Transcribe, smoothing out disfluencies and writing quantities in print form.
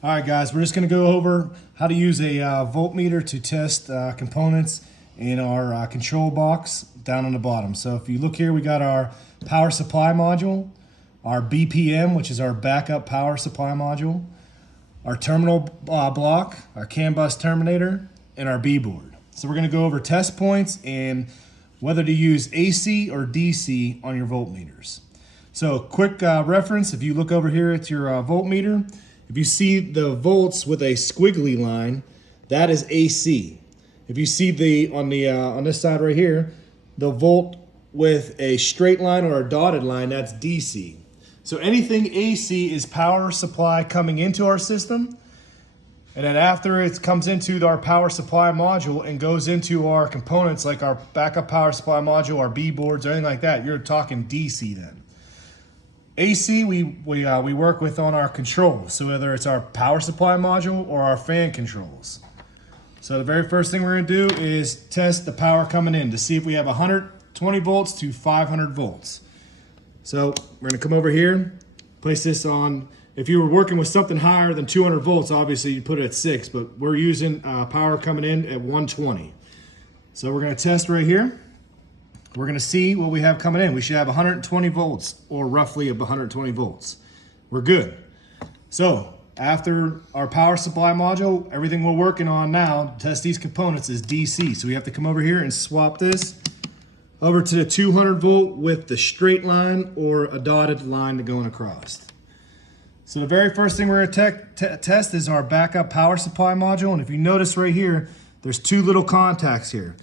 All right, guys, we're just going to go over how to use a voltmeter to test components in our control box down on the bottom. So if you look here, we got our power supply module, our BPM, which is our backup power supply module, our terminal block, our CAN bus terminator, and our B board. So we're going to go over test points and whether to use AC or DC on your voltmeters. So quick reference, if you look over here at your voltmeter, if you see the volts with a squiggly line, that is AC. If you see on this side right here, the volt with a straight line or a dotted line, that's DC. So anything AC is power supply coming into our system, and then after it comes into our power supply module and goes into our components like our backup power supply module, our B boards, or anything like that, you're talking DC then. AC we work with on our controls, so whether it's our power supply module or our fan controls. So the very first thing we're going to do is test the power coming in to see if we have 120 volts to 500 volts. So we're going to come over here, place this on. If you were working with something higher than 200 volts, obviously you put it at 6, but we're using power coming in at 120. So we're going to test right here. We're going to see what we have coming in. We should have 120 volts, or roughly 120 volts. We're good. So after our power supply module, everything we're working on now to test these components is DC. So we have to come over here and swap this over to the 200 volt with the straight line or a dotted line going across. So the very first thing we're going to test is our backup power supply module. And if you notice right here, there's two little contacts here.